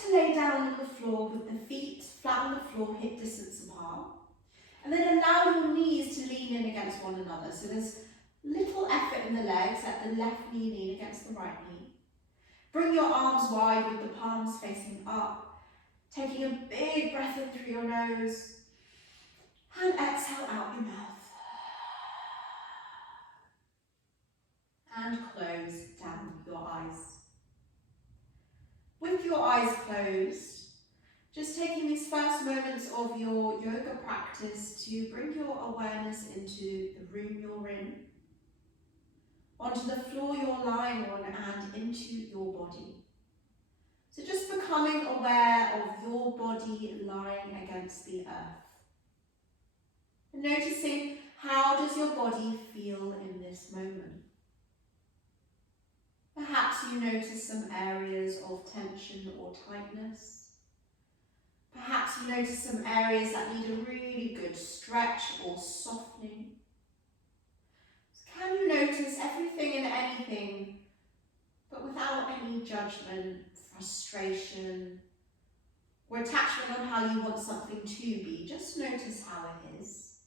to lay down on the floor with the feet flat on the floor, hip distance apart. And then allow your knees to lean in against one another. So there's little effort in the legs, let the left knee lean against the right knee. Bring your arms wide with the palms facing up. Taking a big breath in through your nose. And exhale out your mouth. And close down your eyes. With your eyes closed, just taking these first moments of your yoga practice to bring your awareness into the room you're in, onto the floor you're lying on, and into your body. So just becoming aware of your body lying against the earth. And noticing, how does your body feel in this moment? Perhaps you notice some areas of tension or tightness. Perhaps you notice some areas that need a really good stretch or softening. So can you notice everything and anything, but without any judgment, frustration, or attachment on how you want something to be? Just notice how it is.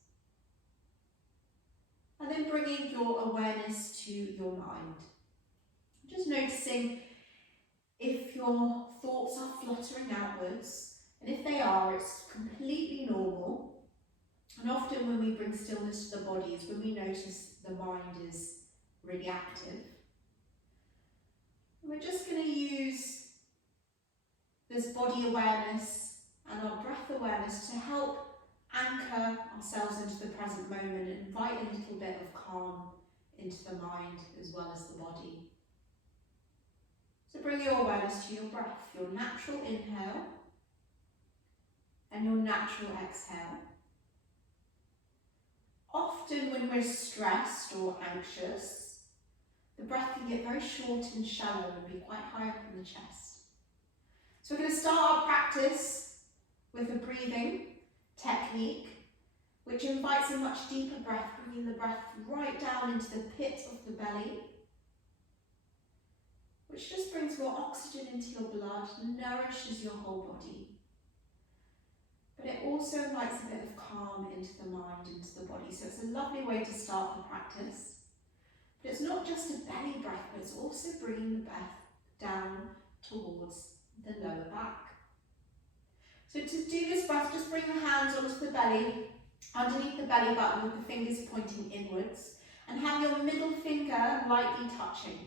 And then bringing your awareness to your mind. Just noticing if your thoughts are fluttering outwards, and if they are, it's completely normal. And often when we bring stillness to the body is when we notice the mind is really active. And we're just going to use this body awareness and our breath awareness to help anchor ourselves into the present moment and invite a little bit of calm into the mind as well as the body. So bring your awareness to your breath, your natural inhale and your natural exhale. Often when we're stressed or anxious, the breath can get very short and shallow and be quite high up in the chest. So we're going to start our practice with a breathing technique which invites a much deeper breath, bringing the breath right down into the pit of the belly, which just brings more oxygen into your blood, nourishes your whole body. But it also invites a bit of calm into the mind, into the body. So it's a lovely way to start the practice. But it's not just a belly breath, but it's also bringing the breath down towards the lower back. So to do this breath, just bring the hands onto the belly, underneath the belly button with the fingers pointing inwards, and have your middle finger lightly touching.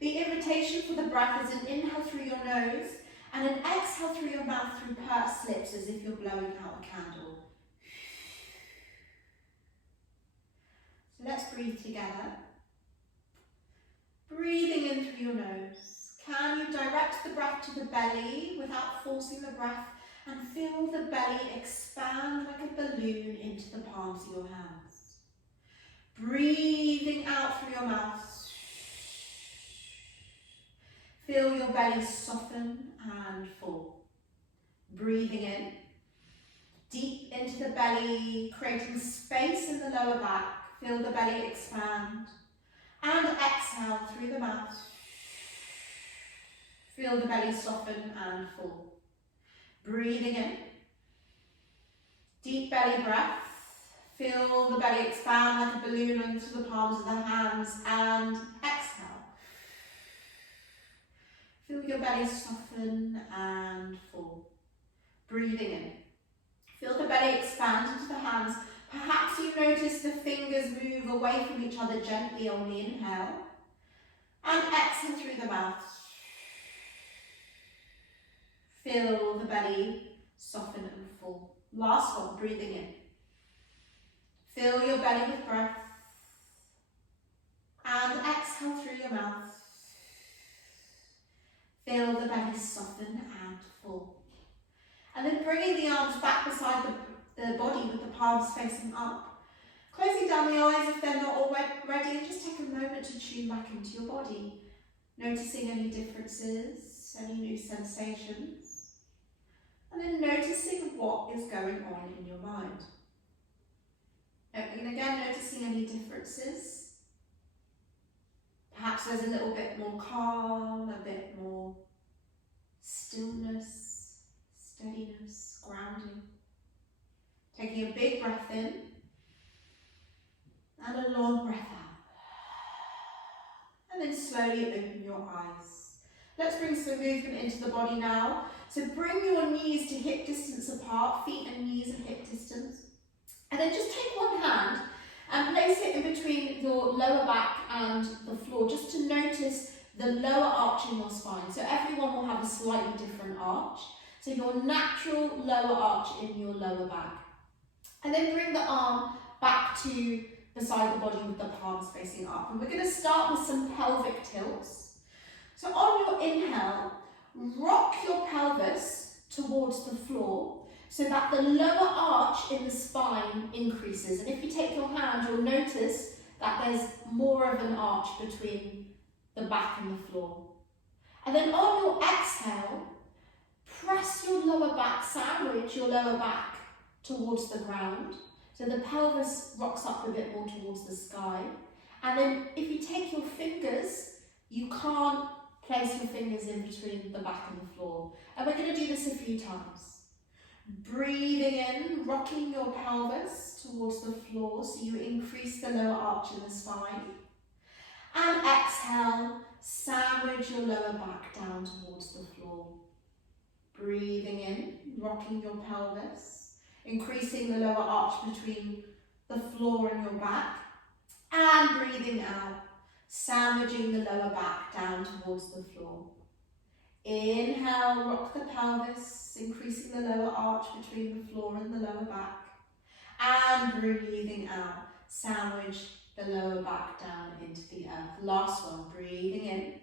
The invitation for the breath is an inhale through your nose and an exhale through your mouth through pursed lips as if you're blowing out a candle. So let's breathe together. Breathing in through your nose. Can you direct the breath to the belly without forcing the breath, and feel the belly expand like a balloon into the palms of your hands. Breathing out through your mouth. Feel your belly soften and full. Breathing in, deep into the belly, creating space in the lower back. Feel the belly expand. And exhale through the mouth. Feel the belly soften and full. Breathing in, deep belly breath. Feel the belly expand like a balloon into the palms of the hands, and exhale. Feel your belly soften and full. Breathing in. Feel the belly expand into the hands. Perhaps you notice the fingers move away from each other gently on the inhale. And exhale through the mouth. Feel the belly soften and full. Last one, breathing in. Fill your belly with breath. And exhale through your mouth. Feel the belly soften and full. And then bringing the arms back beside the body with the palms facing up. Closing down the eyes if they're not all ready, and just take a moment to tune back into your body. Noticing any differences, any new sensations. And then noticing what is going on in your mind. And again, noticing any differences. Perhaps there's a little bit more calm, a bit more stillness, steadiness, grounding. Taking a big breath in and a long breath out. And then slowly open your eyes. Let's bring some movement into the body now. So bring your knees to hip distance apart, feet and knees at hip distance. And then just take one hand and place it in between your lower back and the floor, just to notice the lower arch in your spine. So everyone will have a slightly different arch. So your natural lower arch in your lower back. And then bring the arm back to beside the body with the palms facing up. And we're going to start with some pelvic tilts. So on your inhale, rock your pelvis towards the floor so that the lower arch in the spine increases. And if you take your hand, you'll notice that there's more of an arch between the back and the floor. And then on your exhale, press your lower back, sandwich your lower back towards the ground. So the pelvis rocks up a bit more towards the sky. And then if you take your fingers, you can't place your fingers in between the back and the floor. And we're going to do this a few times. Breathing in, rocking your pelvis towards the floor so you increase the lower arch in the spine. And exhale, sandwich your lower back down towards the floor. Breathing in, rocking your pelvis, increasing the lower arch between the floor and your back. And breathing out, sandwiching the lower back down towards the floor. Inhale, rock the pelvis, increasing the lower arch between the floor and the lower back. And breathing out, sandwich the lower back down into the earth. Last one, breathing in,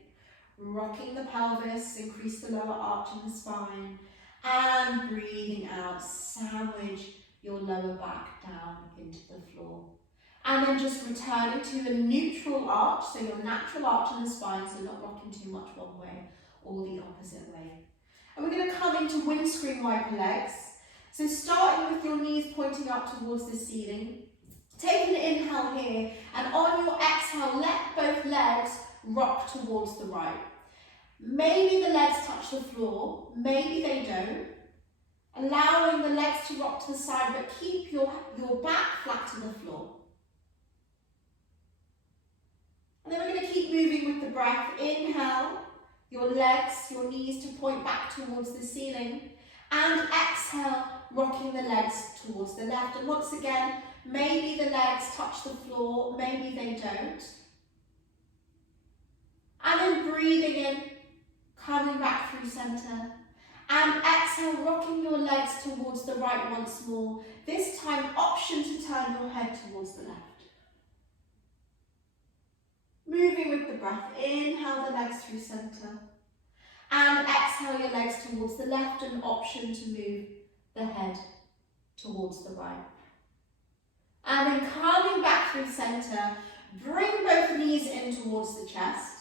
rocking the pelvis, increase the lower arch in the spine. And breathing out, sandwich your lower back down into the floor. And then just returning to a neutral arch, so your natural arch in the spine, so not rocking too much one way or the opposite way. And we're going to come into windscreen wiper legs. So starting with your knees pointing up towards the ceiling. Take an inhale here, and on your exhale, let both legs rock towards the right. Maybe the legs touch the floor, maybe they don't. Allowing the legs to rock to the side, but keep your back flat to the floor. And then we're going to keep moving with the breath. Inhale, your legs, your knees to point back towards the ceiling. And exhale, rocking the legs towards the left. And once again, maybe the legs touch the floor, maybe they don't. And then breathing in, coming back through centre. And exhale, rocking your legs towards the right once more. This time, option to turn your head towards the left. Moving with the breath, inhale the legs through centre. And exhale your legs towards the left, and option to move the head towards the right. And then coming back through centre, bring both knees in towards the chest.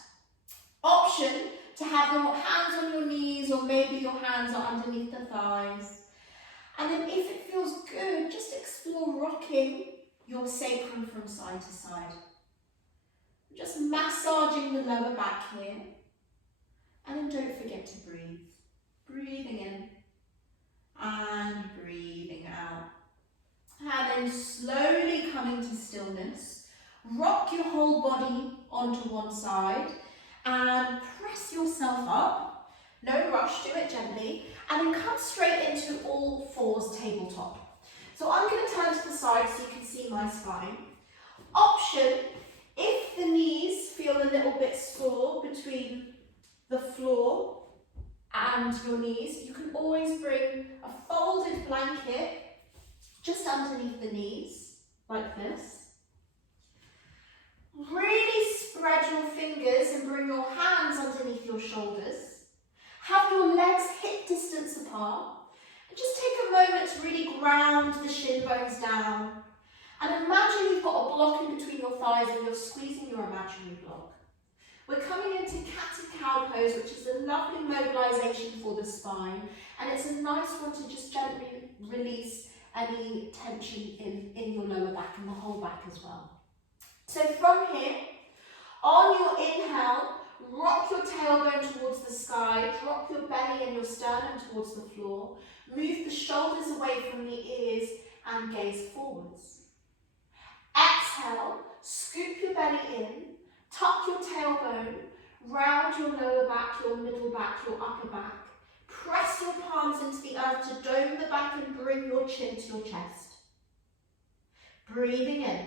Option to have your hands on your knees, or maybe your hands are underneath the thighs. And then if it feels good, just explore rocking your sacrum from side to side. Just massaging the lower back here. And then don't forget to breathe. Breathing in and breathing out. And then slowly coming to stillness. Rock your whole body onto one side and press yourself up. No rush, do it gently. And then come straight into all fours tabletop. So I'm going to turn to the side so you can see my spine. Option, if the knees feel a little bit sore between the floor and your knees, you can always bring a folded blanket just underneath the knees, like this. Really spread your fingers and bring your hands underneath your shoulders. Have your legs hip distance apart. And just take a moment to really ground the shin bones down. And imagine you've got a block in between your thighs and you're squeezing your imaginary block. We're coming into cat-cow pose, which is a lovely mobilization for the spine. And it's a nice one to just gently release any tension in your lower back and the whole back as well. So from here, on your inhale, rock your tailbone towards the sky side, drop your belly and your sternum towards the floor, move the shoulders away from the ears and gaze forwards. Exhale, scoop your belly in, tuck your tailbone, round your lower back, your middle back, your upper back. Press your palms into the earth to dome the back and bring your chin to your chest. Breathing in.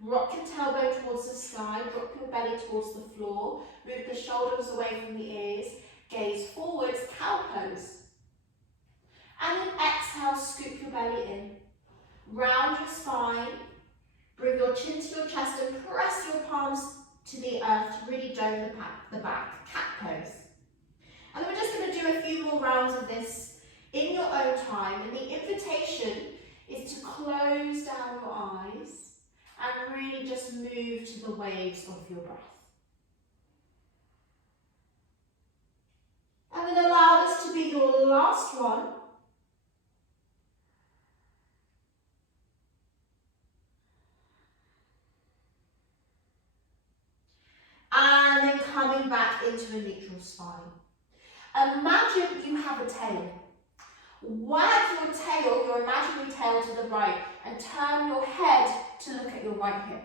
Rock your tailbone towards the sky, drop your belly towards the floor, move the shoulders away from the ears, gaze forwards, cow pose. And then exhale, scoop your belly in. Round your spine, bring your chin to your chest and press your palms to the earth to really dome the back, cat pose. And then we're just going to do a few more rounds of this in your own time, and the invitation is to close down your eyes and really just move to the waves of your breath. And then allow this to be your last one. And then coming back into a neutral spine. Imagine you have a tail. Wag your tail, your imaginary tail, to the right and turn your head to look at your right hip.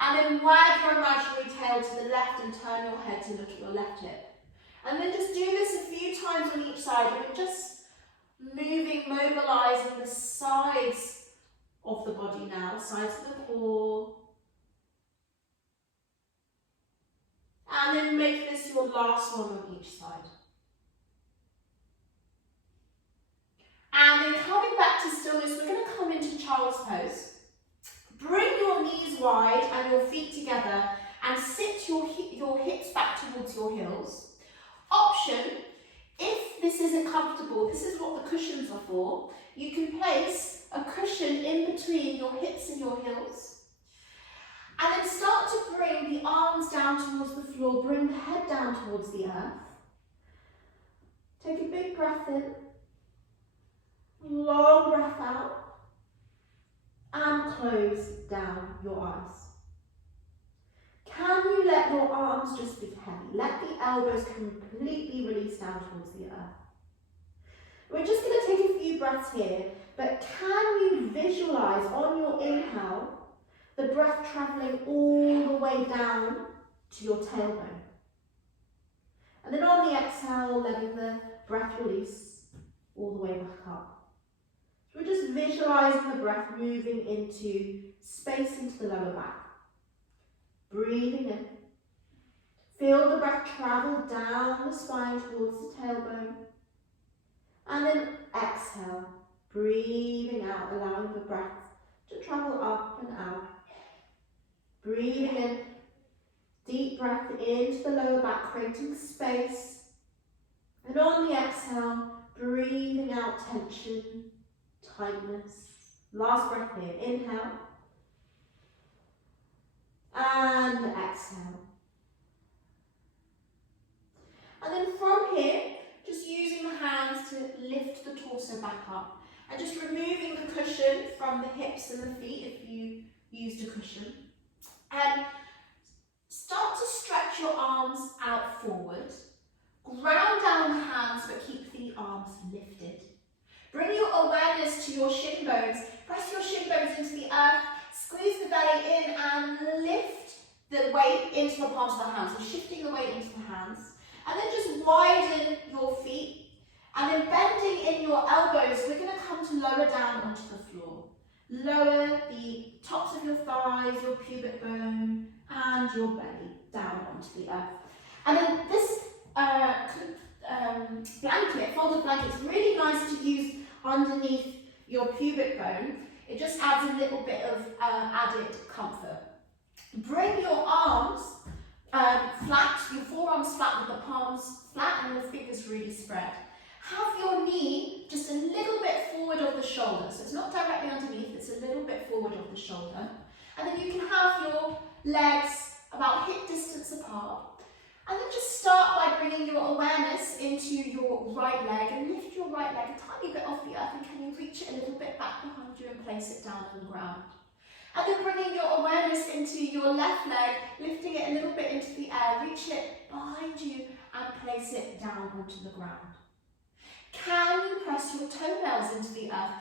And then wag your imaginary tail to the left and turn your head to look at your left hip. And then just do this a few times on each side. You're just moving, mobilizing the sides of the body now, sides of the core. And then make this your last one on each side. And then coming back to stillness, we're going to come into child's pose. Bring your knees wide and your feet together and sit your hips back towards your heels. Option, if this isn't comfortable, this is what the cushions are for. You can place a cushion in between your hips and your heels. And then start to bring the arms down towards the floor, bring the head down towards the earth. Take a big breath in. Long breath out and close down your eyes. Can you let your arms just be heavy? Let the elbows completely release down towards the earth. We're just going to take a few breaths here, but can you visualize on your inhale the breath travelling all the way down to your tailbone? And then on the exhale, letting the breath release all the way back up. We're just visualising the breath moving into space into the lower back. Breathing in. Feel the breath travel down the spine towards the tailbone. And then exhale. Breathing out, allowing the breath to travel up and out. Breathing in. Deep breath into the lower back, creating space. And on the exhale, breathing out tension, tightness. Last breath here. Inhale. And exhale. And then from here, just using the hands to lift the torso back up. And just removing the cushion from the hips and the feet if you used a cushion. And start to stretch your arms out forward. Ground down the hands but keep the arms lifted. Bring your awareness to your shin bones. Press your shin bones into the earth. Squeeze the belly in and lift the weight into the palms of the hands. So shifting the weight into the hands. And then just widen your feet. And then bending in your elbows, we're going to come to lower down onto the floor. Lower the tops of your thighs, your pubic bone, and your belly down onto the earth. And then this blanket, folded blanket, is really nice to use underneath your pubic bone. It just adds a little bit of added comfort. Bring your arms flat, your forearms flat with the palms flat and the fingers really spread. Have your knee just a little bit forward of the shoulder. So it's not directly underneath, it's a little bit forward of the shoulder. And then you can have your legs about hip distance apart. And then just start by bringing your awareness into your right leg and lift your right leg a tiny bit off the earth, and can you reach it a little bit back behind you and place it down on the ground. And then bringing your awareness into your left leg, lifting it a little bit into the air, reach it behind you and place place it down onto the ground. Can you press your toenails into the earth,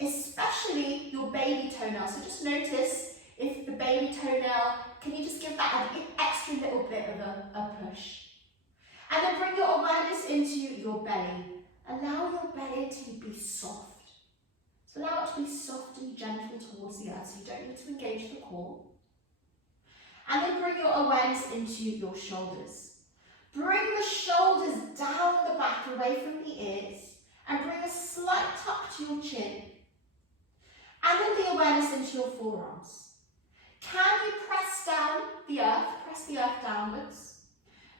especially your baby toenail? So just notice if the baby toenail, can you just give that an extra little bit of a push? And then bring your awareness into your belly. Allow your belly to be soft. So allow it to be soft and gentle towards the earth, so you don't need to engage the core. And then bring your awareness into your shoulders. Bring the shoulders down the back, away from the ears, and bring a slight tuck to your chin. And then the awareness into your forearms. Can you press down the earth, press the earth downwards,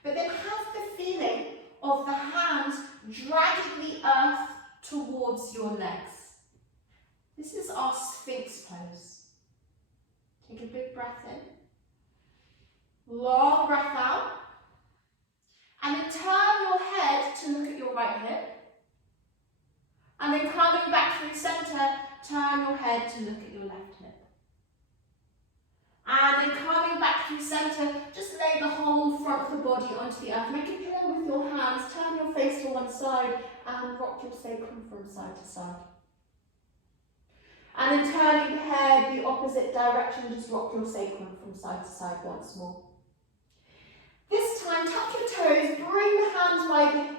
but then have the feeling of the hands dragging the earth towards your legs. This is our Sphinx pose. Take a big breath in. Long breath out. And then turn your head to look at your right hip. And then coming back through centre, turn your head to look at your left hip. And then coming back through centre, just lay the whole front of the body onto the earth. Make a pillow with your hands, turn your face to one side and rock your sacrum from side to side. And then turning the head the opposite direction, just rock your sacrum from side to side once more. This time, tuck your toes, bring the hands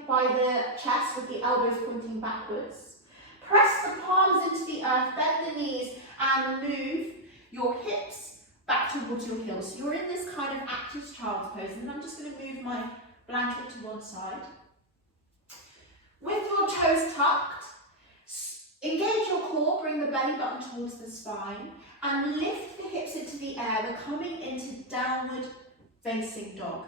by the chest with the elbows pointing backwards. Press the palms into the earth, bend the knees and move your hips back towards your heels. So you're in this kind of active child's pose, and I'm just going to move my blanket to one side. With your toes tucked, engage your core, bring the belly button towards the spine, and lift the hips into the air. We're coming into downward facing dog.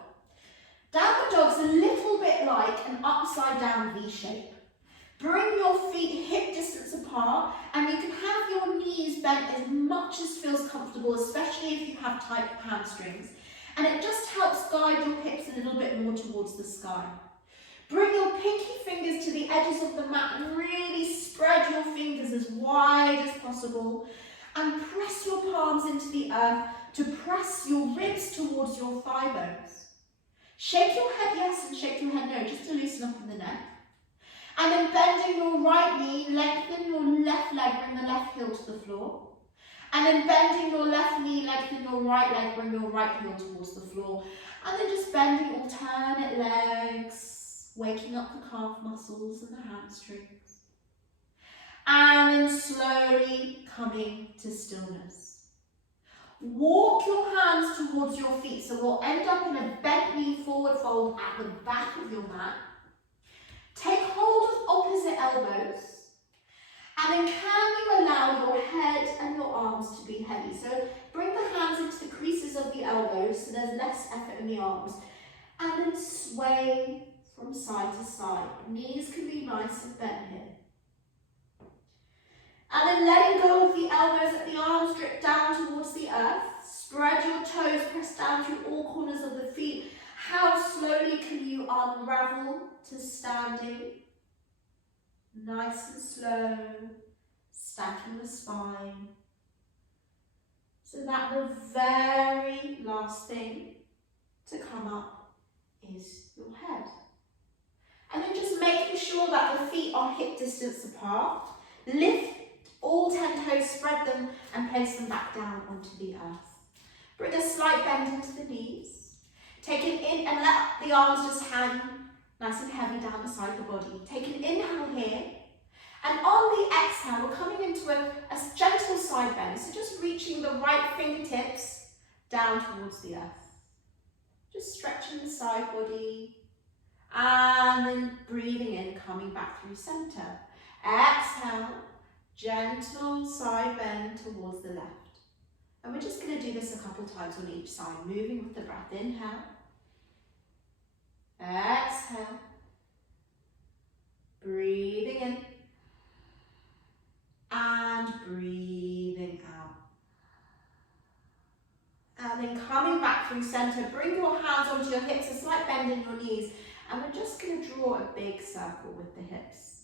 Downward dog's a little bit like an upside down V shape. Bring your feet hip distance apart, and you can have your knees bent as much as feels comfortable, especially if you have tight hamstrings. And it just helps guide your hips a little bit more towards the sky. Bring your pinky fingers to the edges of the mat and really spread your fingers as wide as possible. And press your palms into the earth to press your ribs towards your thigh bones. Shake your head yes and shake your head no, just to loosen up in the neck. And then bending your right knee, lengthen your left leg, bring the left heel to the floor. And then bending your left knee, lengthen your right leg, bring your right heel towards the floor. And then just bending alternate legs, waking up the calf muscles and the hamstrings. And then slowly coming to stillness. Walk your hands towards your feet, so we'll end up in a bent knee forward fold at the back of your mat. Take hold of opposite elbows, and then can you allow your head and your arms to be heavy? So bring the hands into the creases of the elbows so there's less effort in the arms, and then sway from side to side. Knees can be nice and bent here. And then letting go of the elbows, let the arms drip down towards the earth. Spread your toes, press down through all corners of the feet. How slowly can you unravel to standing? Nice and slow, stacking the spine. So that the very last thing to come up is your head. And then just making sure that the feet are hip distance apart. Lift all 10 toes, spread them and place them back down onto the earth. Bring a slight bend into the knees. Take an in and let the arms just hang nice and heavy down the side of the body. Take an inhale here. And on the exhale, we're coming into a gentle side bend. So just reaching the right fingertips down towards the earth. Just stretching the side body. And then breathing in, coming back through center. Exhale, gentle side bend towards the left. And we're just going to do this a couple times on each side, moving with the breath. Inhale. Exhale. Breathing in. And breathing out. And then coming back through center, bring your hands onto your hips, a slight bend in your knees. And we're just going to draw a big circle with the hips.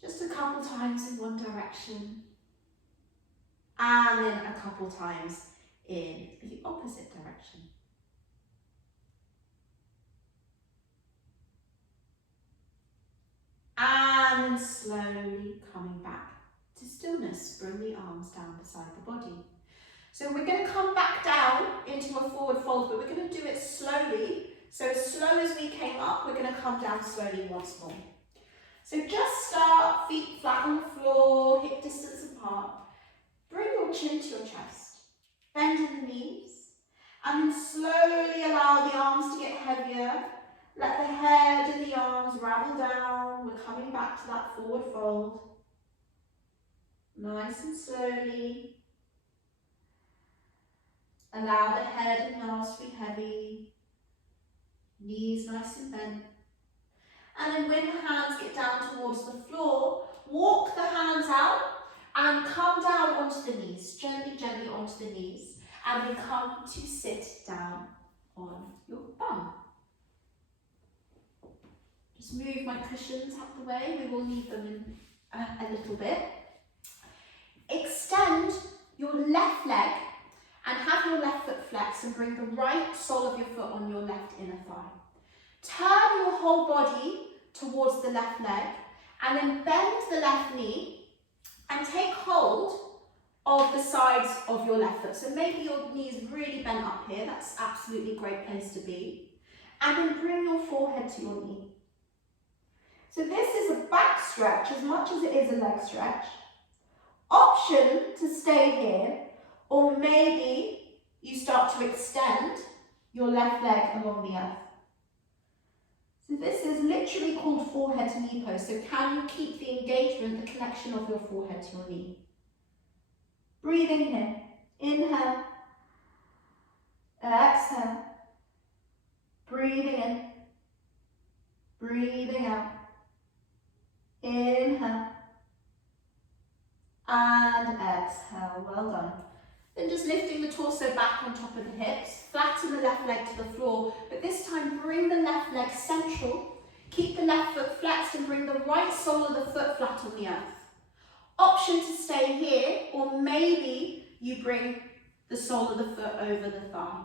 Just a couple times in one direction. And then a couple times in the opposite direction. And then slowly coming back to stillness. Bring the arms down beside the body. So we're going to come back down into a forward fold, but we're going to do it slowly. So as slow as we came up, we're going to come down slowly once more. So just start, feet flat on the floor, hip distance apart. Bring your chin to your chest. Bend in the knees. And then slowly allow the arms to get heavier. Let the head and the arms ravel down. We're coming back to that forward fold. Nice and slowly. Allow the head and the arms to be heavy. Knees nice and bent. And then when the hands get down towards the floor, walk the hands out and come down onto the knees. Gently, gently onto the knees. And then come to sit down on your bum. Just move my cushions out the way. We will need them in a little bit. Extend your left leg and have your left foot flex and bring the right sole of your foot on your left inner thigh. Turn your whole body towards the left leg and then bend the left knee and take hold of the sides of your left foot. So maybe your knee is really bent up here. That's absolutely a great place to be. And then bring your forehead to your knee. So this is a back stretch as much as it is a leg stretch. Option to stay here, or maybe you start to extend your left leg along the earth. So this is literally called forehead to knee pose. So can you keep the engagement, the connection of your forehead to your knee? Breathing here. Inhale. Exhale. Breathing in. Breathing out. Inhale. And exhale. Well done. Then just lifting the torso back on top of the hips. Flatten the left leg to the floor. But this time bring the left leg central. Keep the left foot flexed and bring the right sole of the foot flat on the earth. Option to stay here, or maybe you bring the sole of the foot over the thigh.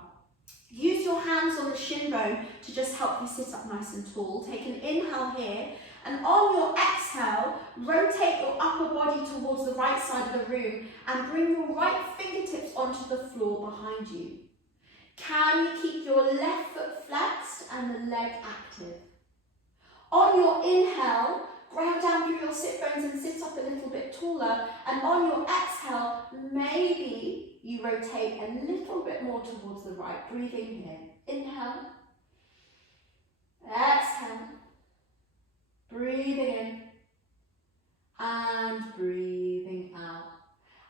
Use your hands on the shin bone to just help you sit up nice and tall. Take an inhale here, and on your exhale, rotate your upper body towards the right side of the room and bring your right fingertips onto the floor behind you. Can you keep your left foot flexed and the leg active? On your inhale, ground down through your sit bones and sit up a little bit taller. And on your exhale, maybe you rotate a little bit more towards the right. Breathing here. Inhale. Exhale. Breathing in. And breathing out.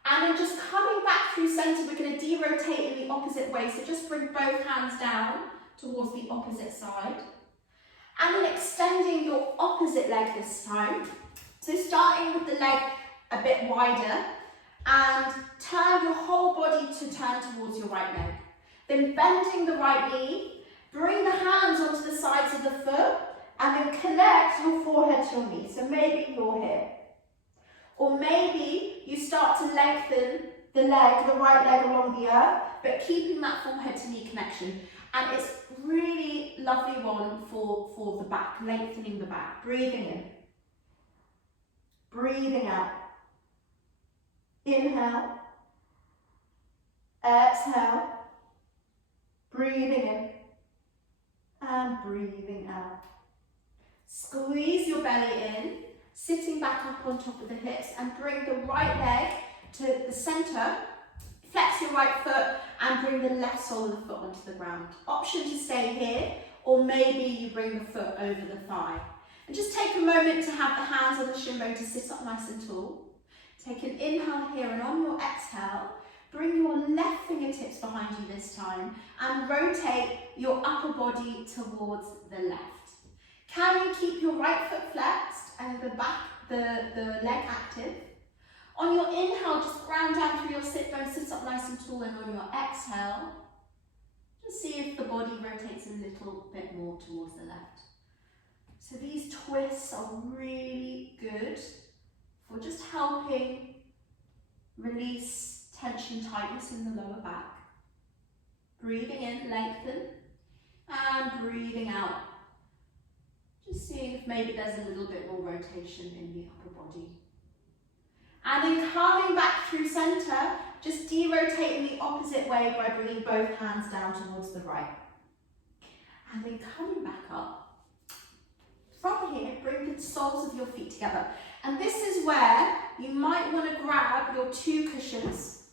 And then just coming back through centre, we're going to de-rotate in the opposite way. So just bring both hands down towards the opposite side. And then extending your opposite leg this time. So starting with the leg a bit wider and turn your whole body to turn towards your right leg. Then bending the right knee, bring the hands onto the sides of the foot and then connect your forehead to your knee. So maybe you're here. Or maybe you start to lengthen the leg, the right leg along the earth, but keeping that forehead to knee connection. And it's really lovely one for the back, lengthening the back. Breathing in. Breathing out. Inhale. Exhale. Breathing in. And breathing out. Squeeze your belly in, sitting back up on top of the hips, and bring the right leg to the centre. Flex your right foot and bring the left sole of the foot onto the ground. Option to stay here, or maybe you bring the foot over the thigh. And just take a moment to have the hands on the shin bone to sit up nice and tall. Take an inhale here, and on your exhale, bring your left fingertips behind you this time and rotate your upper body towards the left. Can you keep your right foot flexed and the leg active? On your inhale, just ground down through your sit bone, sit up nice and tall, and on your exhale, just see if the body rotates a little bit more towards the left. So these twists are really good for just helping release tension, tightness in the lower back. Breathing in, lengthen, and breathing out. Just seeing if maybe there's a little bit more rotation in the upper body. And then coming back through centre, just de-rotate in the opposite way by bringing both hands down towards the right. And then coming back up. From here, bring the soles of your feet together. And this is where you might want to grab your 2 cushions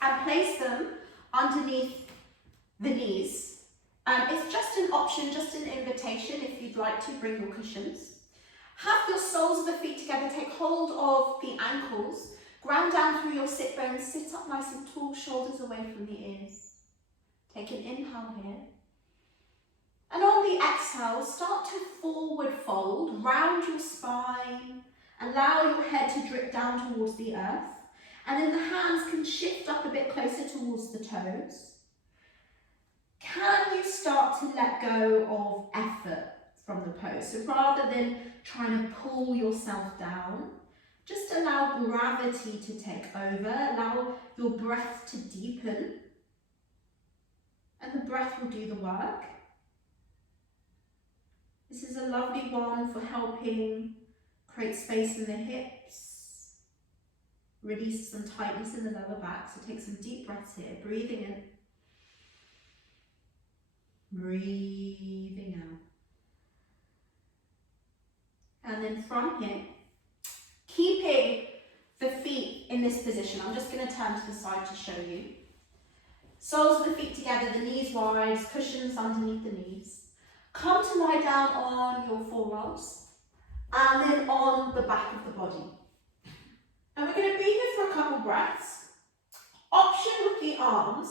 and place them underneath the knees. It's just an option, just an invitation if you'd like to bring your cushions. Have your soles of the feet together, take hold of the ankles, ground down through your sit bones, sit up nice and tall, shoulders away from the ears. Take an inhale here. And on the exhale, start to forward fold, round your spine, allow your head to drip down towards the earth. And then the hands can shift up a bit closer towards the toes. Can you start to let go of effort from the pose? So rather than trying to pull yourself down, just allow gravity to take over, allow your breath to deepen, and the breath will do the work. This is a lovely one for helping create space in the hips, release some tightness in the lower back. So take some deep breaths here, breathing in, breathing out. And then from here, keeping the feet in this position, I'm just going to turn to the side to show you. Soles of the feet together, the knees wide, cushions underneath the knees. Come to lie down on your forearms and then on the back of the body. And we're going to be here for a couple breaths. Option with the arms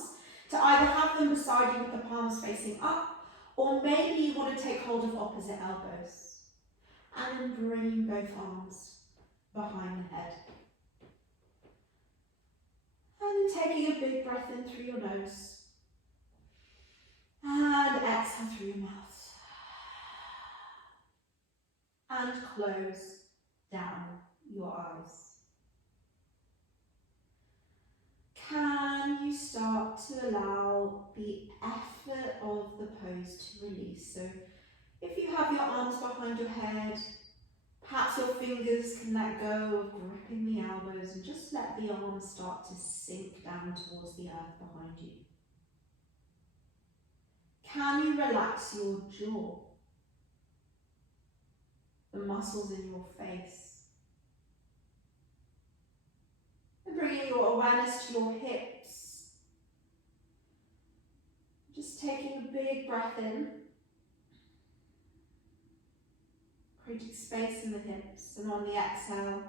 to either have them beside you with the palms facing up, or maybe you want to take hold of opposite elbows. And then bringing both arms behind the head. And then taking a big breath in through your nose. And exhale through your mouth. And close down your eyes. Can you start to allow the effort of the pose to release? So if you have your arms behind your head, perhaps your fingers can let go of gripping the elbows and just let the arms start to sink down towards the earth behind you. Can you relax your jaw, the muscles in your face, and bringing your awareness to your hips, just taking a big breath in, creating space in the hips, and on the exhale,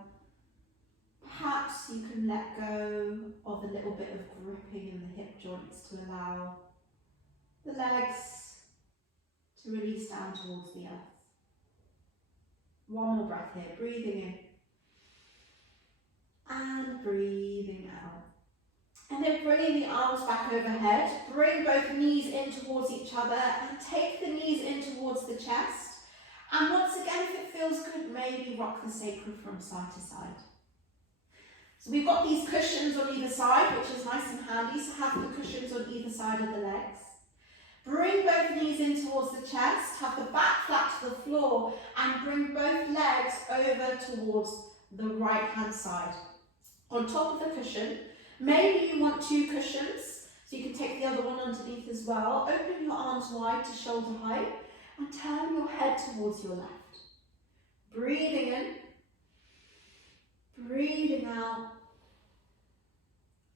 perhaps you can let go of a little bit of gripping in the hip joints to allow the legs to release down towards the earth. One more breath here, breathing in and breathing out. And then bringing the arms back overhead, bring both knees in towards each other and take the knees in towards the chest. And once again, if it feels good, maybe rock the sacrum from side to side. So we've got these cushions on either side, which is nice and handy, so have the cushions on either side of the legs. Bring both knees in towards the chest, have the back flat to the floor, and bring both legs over towards the right hand side. On top of the cushion, maybe you want 2 cushions, so you can take the other one underneath as well. Open your arms wide to shoulder height, and turn your head towards your left. Breathing in, breathing out,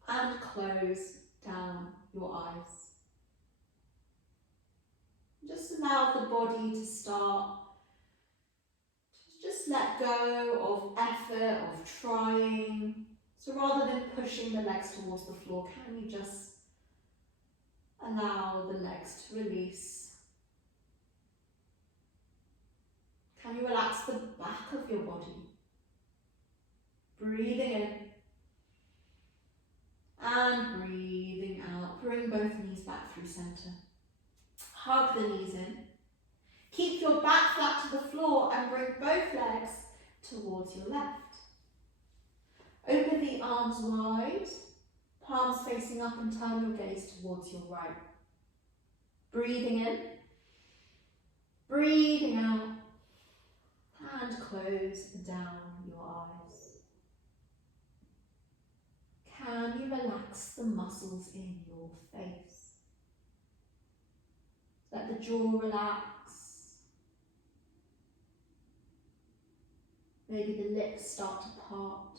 and close down your eyes. Just allow the body to start to just let go of effort, of trying. So rather than pushing the legs towards the floor, can you just allow the legs to release? Can you relax the back of your body? Breathing in and breathing out. Bring both knees back through centre. Hug the knees in. Keep your back flat to the floor and bring both legs towards your left. Open the arms wide, palms facing up, and turn your gaze towards your right. Breathing in, breathing out, close down your eyes. Can you relax the muscles in your face? Let the jaw relax. Maybe the lips start to part.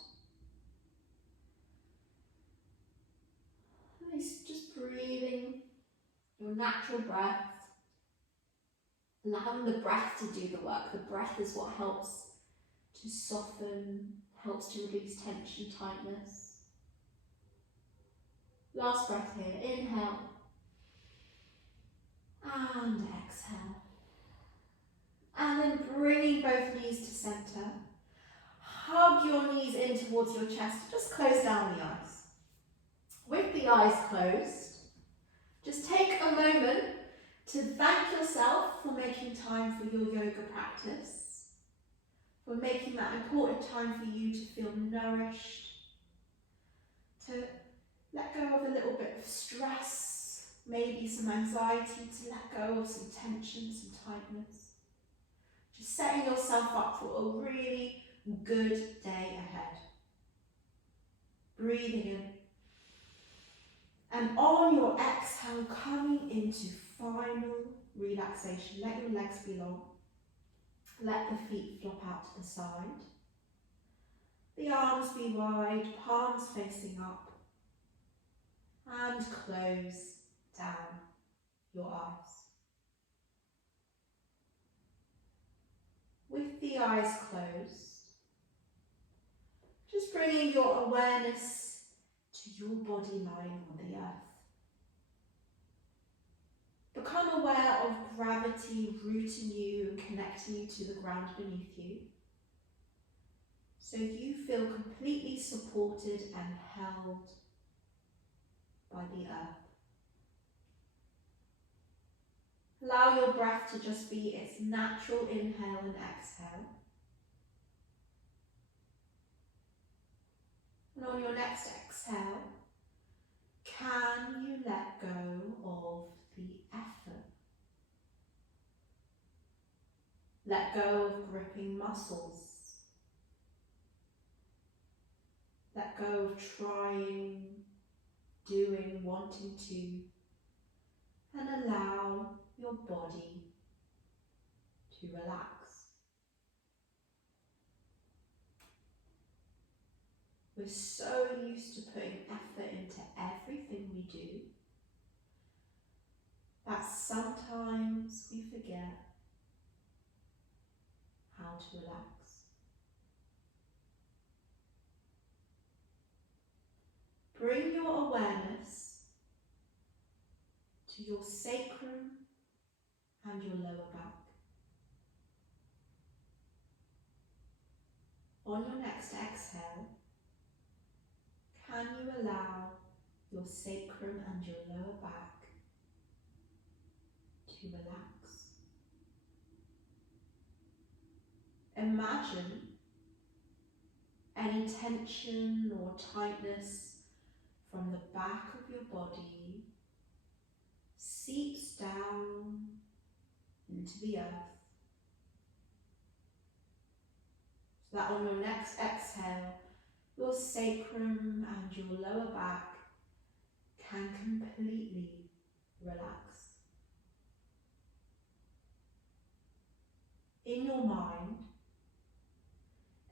And it's just breathing your natural breath. Allowing the breath to do the work. The breath is what helps to soften, helps to release tension, tightness. Last breath here. Inhale. And exhale. And then bringing both knees to centre. Hug your knees in towards your chest. Just close down the eyes. With the eyes closed, just take a moment to thank yourself for making time for your yoga practice, for making that important time for you to feel nourished, to let go of a little bit of stress, maybe some anxiety, to let go of some tension, some tightness. Just setting yourself up for a really good day ahead. Breathing in. And on your exhale, coming into final relaxation. Let your legs be long. Let the feet flop out to the side. The arms be wide, palms facing up. And close down your eyes. With the eyes closed, just bringing your awareness to your body lying on the earth. Become aware of gravity rooting you and connecting you to the ground beneath you, so you feel completely supported and held by the earth. Allow your breath to just be its natural inhale and exhale. And on your next exhale, can you let go of the effort? Let go of gripping muscles. Let go of trying, doing, wanting to, and allow your body to relax. We're so used to putting effort into everything we do that sometimes we forget how to relax. Bring your awareness to your sacrum and your lower back. On your next exhale, can you allow your sacrum and your lower back to relax? Imagine any tension or tightness from the back of your body seeps down into the earth, so that on your next exhale, your sacrum and your lower back can completely relax. In your mind,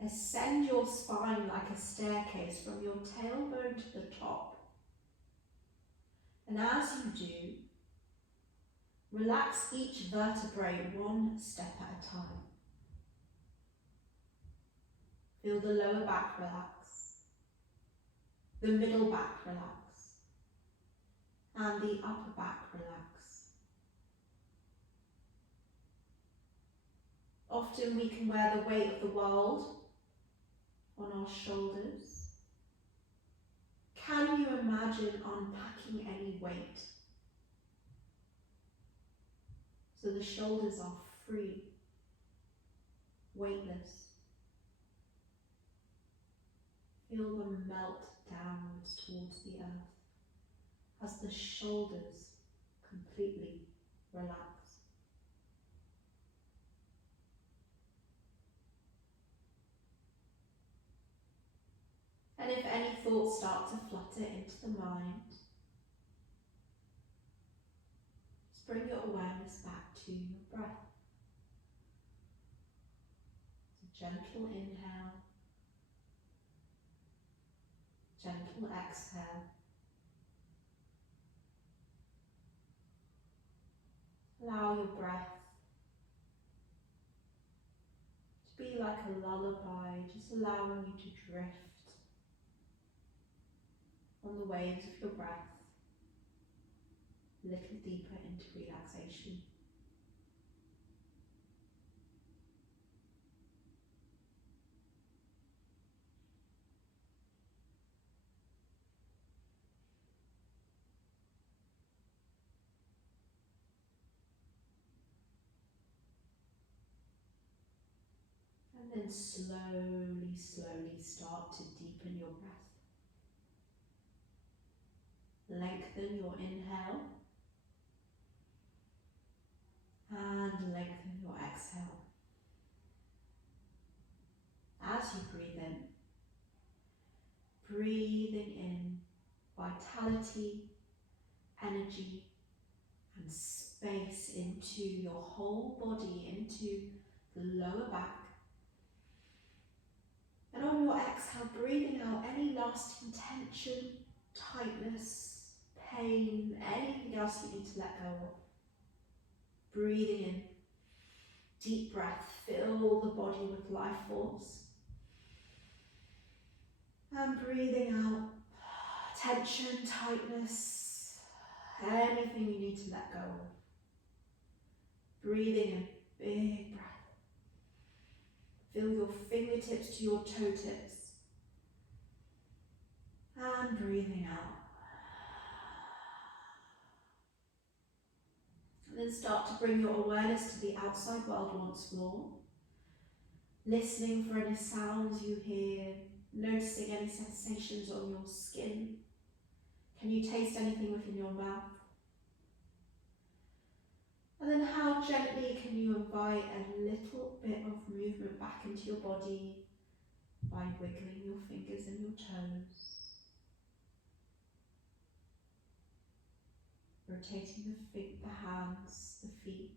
ascend your spine like a staircase from your tailbone to the top. And as you do, relax each vertebrae one step at a time. Feel the lower back relax, the middle back relax, and the upper back relax. Often we can wear the weight of the world on our shoulders. Can you imagine unpacking any weight so the shoulders are free, weightless? Feel them melt downwards towards the earth as the shoulders completely relax. thoughts start to flutter into the mind, just bring your awareness back to your breath. It's a gentle inhale, gentle exhale. Allow your breath to be like a lullaby, just allowing you to drift on the waves of your breath, a little deeper into relaxation. And then slowly, slowly start to deepen your breath. Lengthen your inhale and lengthen your exhale. As you breathe in, breathing in vitality, energy and space into your whole body, into the lower back. And on your exhale, breathing out any lasting tension, tightness, pain, anything else you need to let go of. Breathing in, deep breath, fill the body with life force. And breathing out, tension, tightness, anything you need to let go of. Breathing in, big breath. Fill your fingertips to your toe tips. And breathing out. And then start to bring your awareness to the outside world once more. Listening for any sounds you hear, noticing any sensations on your skin. Can you taste anything within your mouth? And then how gently can you invite a little bit of movement back into your body by wiggling your fingers and your toes. Rotating the hands, the feet.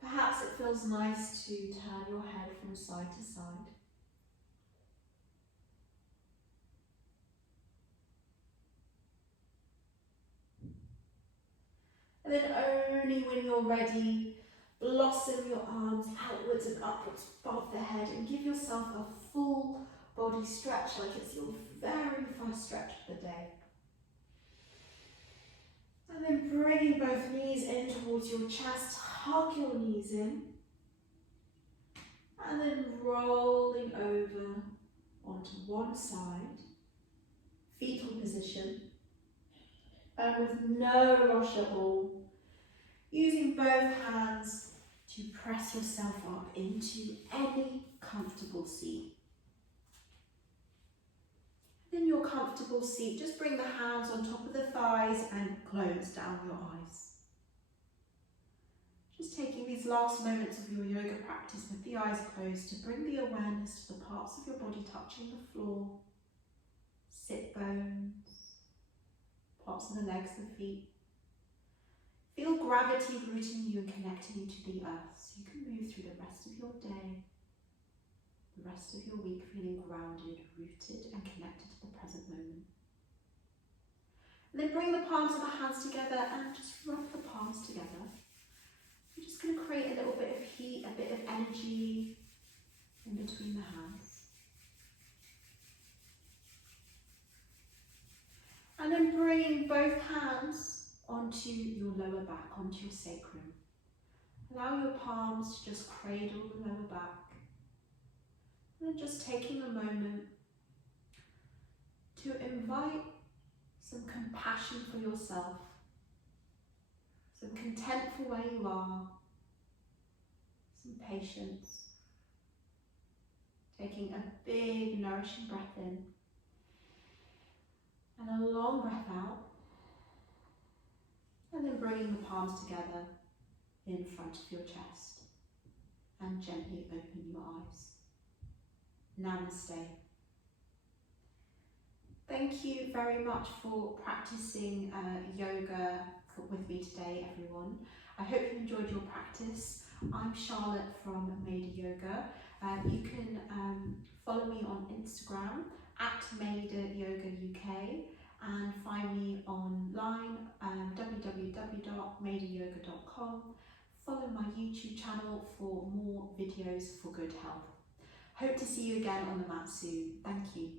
Perhaps it feels nice to turn your head from side to side. And then only when you're ready, blossom your arms outwards and upwards above the head and give yourself a full body stretch like it's your very first stretch of the day. And then bringing both knees in towards your chest, hug your knees in. And then rolling over onto one side, fetal position. And with no rush at all, using both hands to press yourself up into any comfortable seat. In your comfortable seat, just bring the hands on top of the thighs and close down your eyes. Just taking these last moments of your yoga practice with the eyes closed to bring the awareness to the parts of your body touching the floor, sit bones, parts of the legs, the feet. Feel gravity rooting you and connecting you to the earth so you can move through the rest of your day, the rest of your week feeling grounded, rooted and connected to the present moment. And then bring the palms of the hands together and just rub the palms together. You're just going to create a little bit of heat, a bit of energy in between the hands. And then bringing both hands onto your lower back, onto your sacrum. Allow your palms to just cradle the lower back. And then just taking a moment to invite some compassion for yourself, some content for where you are, some patience. Taking a big nourishing breath in and a long breath out. And then bringing the palms together in front of your chest and gently open your eyes. Namaste. Thank you very much for practicing yoga with me today, everyone. I hope you enjoyed your practice. I'm Charlotte from Maida Yoga. You can follow me on Instagram at Maida Yoga UK and find me online www.maidayoga.com. Follow my YouTube channel for more videos for good health. Hope to see you again on the mat soon. Thank you.